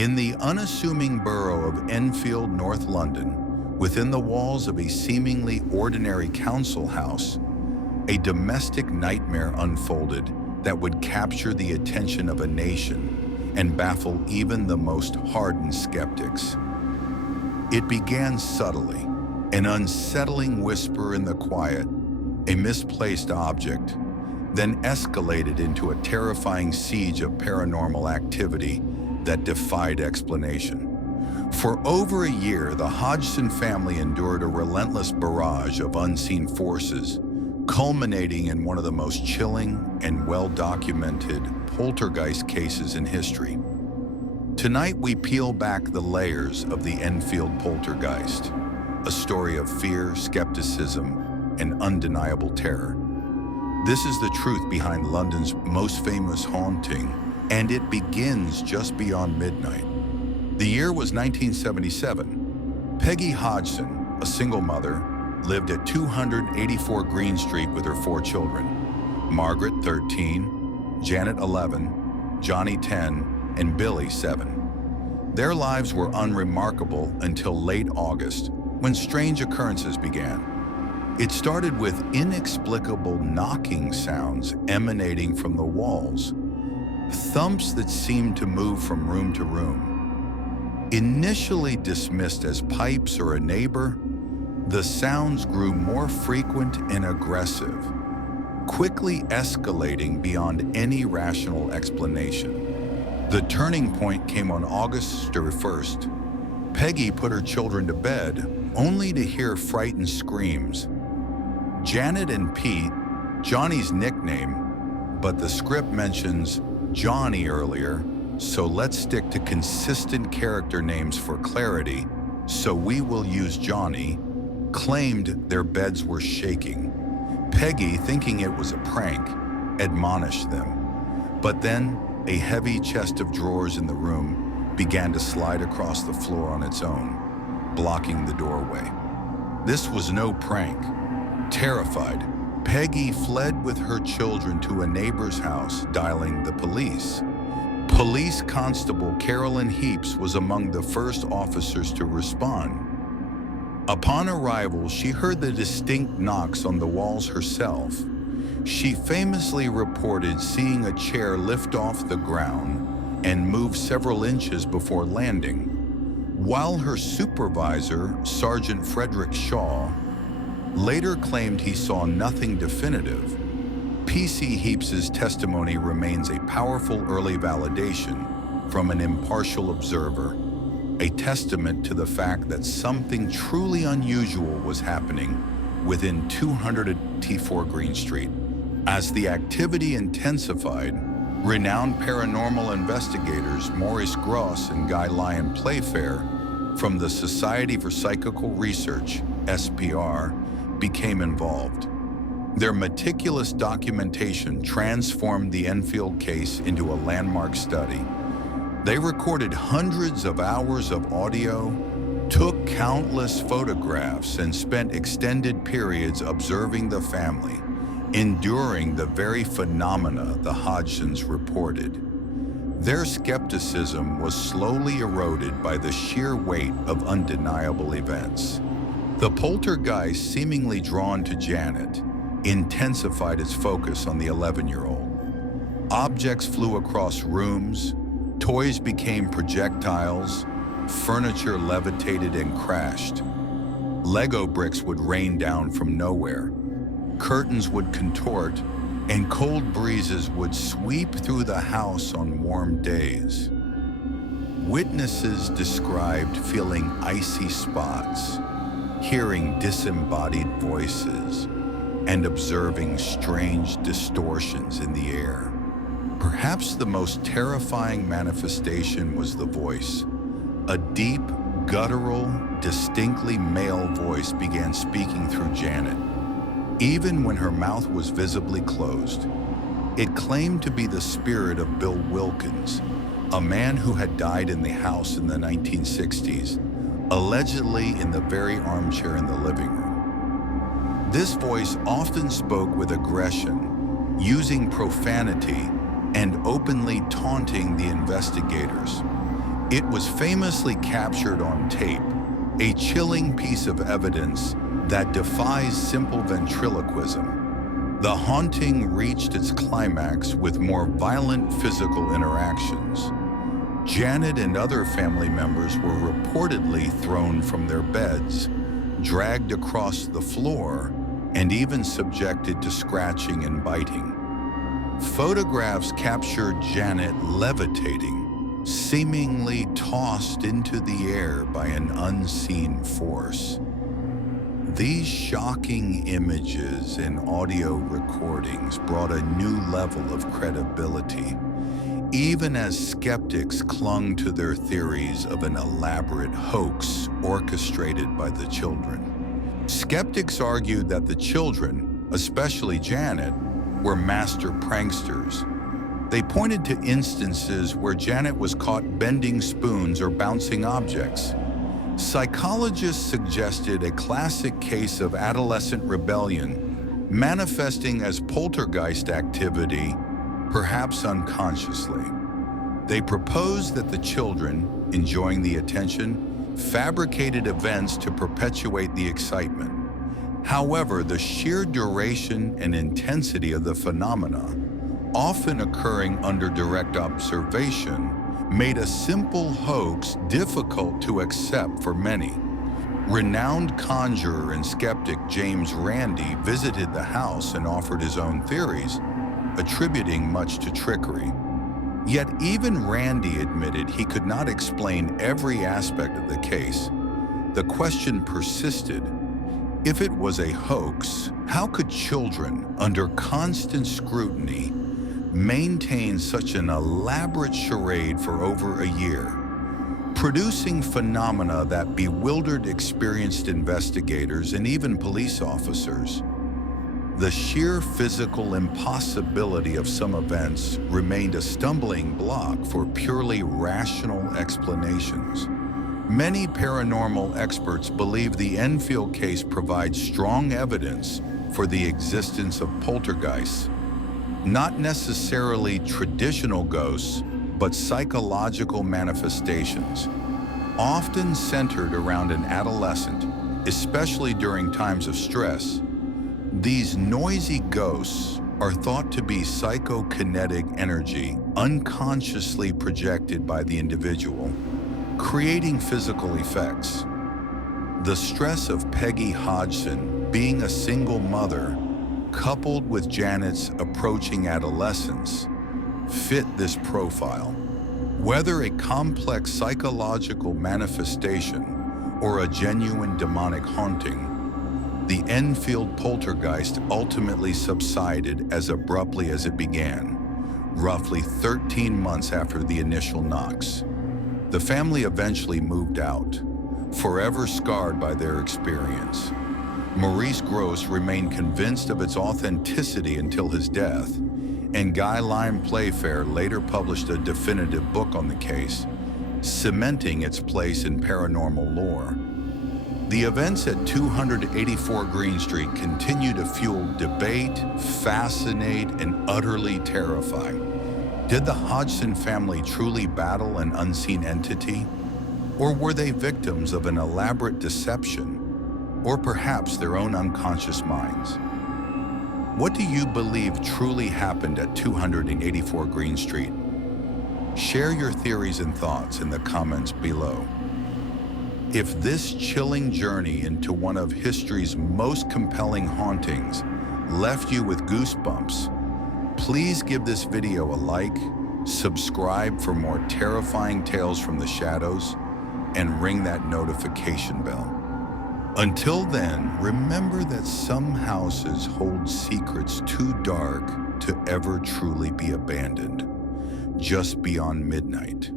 In the unassuming borough of Enfield, North London, within the walls of a seemingly ordinary council house, a domestic nightmare unfolded that would capture the attention of a nation and baffle even the most hardened skeptics. It began subtly, an unsettling whisper in the quiet, a misplaced object, then escalated into a terrifying siege of paranormal activity that defied explanation. For over a year, the Hodgson family endured a relentless barrage of unseen forces, culminating in one of the most chilling and well-documented poltergeist cases in history. Tonight, we peel back the layers of the Enfield Poltergeist, a story of fear, skepticism, and undeniable terror. This is the truth behind London's most famous haunting, and it begins just beyond midnight. The year was 1977. Peggy Hodgson, a single mother, lived at 284 Green Street with her 4 children: Margaret, 13, Janet, 11, Johnny, 10, and Billy, 7. Their lives were unremarkable until late August, when strange occurrences began. It started with inexplicable knocking sounds emanating from the walls, thumps that seemed to move from room to room. Initially dismissed as pipes or a neighbor, the sounds grew more frequent and aggressive, quickly escalating beyond any rational explanation. The turning point came on August 1st. Peggy put her children to bed, only to hear frightened screams. Janet and Pete, Johnny's nickname, but the script mentions Johnny earlier, so let's stick to consistent character names for clarity, so we will use Johnny, claimed their beds were shaking. Peggy, thinking it was a prank, admonished them. But then, a heavy chest of drawers in the room began to slide across the floor on its own, blocking the doorway. This was no prank. Terrified, Peggy fled with her children to a neighbor's house, dialing the police. Police Constable Carolyn Heaps was among the first officers to respond. Upon arrival, she heard the distinct knocks on the walls herself. She famously reported seeing a chair lift off the ground and move several inches before landing, while her supervisor, Sergeant Frederick Shaw, later claimed he saw nothing definitive. PC Heaps's testimony remains a powerful early validation from an impartial observer, a testament to the fact that something truly unusual was happening within 284 Green Street. As the activity intensified, renowned paranormal investigators Maurice Grosse and Lyon Playfair from the Society for Psychical Research, SPR, became involved. Their meticulous documentation transformed the Enfield case into a landmark study. They recorded hundreds of hours of audio, took countless photographs, and spent extended periods observing the family, enduring the very phenomena the Hodgsons reported. Their skepticism was slowly eroded by the sheer weight of undeniable events. The poltergeist, seemingly drawn to Janet, intensified its focus on the 11-year-old. Objects flew across rooms, toys became projectiles, furniture levitated and crashed. Lego bricks would rain down from nowhere. Curtains would contort, and cold breezes would sweep through the house on warm days. Witnesses described feeling icy spots, hearing disembodied voices, and observing strange distortions in the air. Perhaps the most terrifying manifestation was the voice. A deep, guttural, distinctly male voice began speaking through Janet, even when her mouth was visibly closed. It claimed to be the spirit of Bill Wilkins, a man who had died in the house in the 1960s, allegedly in the very armchair in the living room. This voice often spoke with aggression, using profanity and openly taunting the investigators. It was famously captured on tape, a chilling piece of evidence that defies simple ventriloquism. The haunting reached its climax with more violent physical interactions. Janet and other family members were reportedly thrown from their beds, dragged across the floor, and even subjected to scratching and biting. Photographs captured Janet levitating, seemingly tossed into the air by an unseen force. These shocking images and audio recordings brought a new level of credibility, even as skeptics clung to their theories of an elaborate hoax orchestrated by the children. Skeptics argued that the children, especially Janet, were master pranksters. They pointed to instances where Janet was caught bending spoons or bouncing objects. Psychologists suggested a classic case of adolescent rebellion manifesting as poltergeist activity, perhaps unconsciously. They proposed that the children, enjoying the attention, fabricated events to perpetuate the excitement. However, the sheer duration and intensity of the phenomena, often occurring under direct observation, made a simple hoax difficult to accept for many. Renowned conjurer and skeptic James Randi visited the house and offered his own theories, attributing much to trickery. Yet even Randi admitted he could not explain every aspect of the case. The question persisted: if it was a hoax, how could children, under constant scrutiny, maintain such an elaborate charade for over a year, producing phenomena that bewildered experienced investigators and even police officers? The sheer physical impossibility of some events remained a stumbling block for purely rational explanations. Many paranormal experts believe the Enfield case provides strong evidence for the existence of poltergeists, not necessarily traditional ghosts, but psychological manifestations, often centered around an adolescent, especially during times of stress. These noisy ghosts are thought to be psychokinetic energy unconsciously projected by the individual, creating physical effects. The stress of Peggy Hodgson being a single mother, coupled with Janet's approaching adolescence, fit this profile. Whether a complex psychological manifestation or a genuine demonic haunting, the Enfield Poltergeist ultimately subsided as abruptly as it began, roughly 13 months after the initial knocks. The family eventually moved out, forever scarred by their experience. Maurice Grosse remained convinced of its authenticity until his death, and Lyon Playfair later published a definitive book on the case, cementing its place in paranormal lore. The events at 284 Green Street continue to fuel debate, fascinate, and utterly terrify. Did the Hodgson family truly battle an unseen entity? Or were they victims of an elaborate deception? Or perhaps their own unconscious minds? What do you believe truly happened at 284 Green Street? Share your theories and thoughts in the comments below. If this chilling journey into one of history's most compelling hauntings left you with goosebumps, please give this video a like, subscribe for more terrifying tales from the shadows, and ring that notification bell. Until then, remember that some houses hold secrets too dark to ever truly be abandoned, just beyond midnight.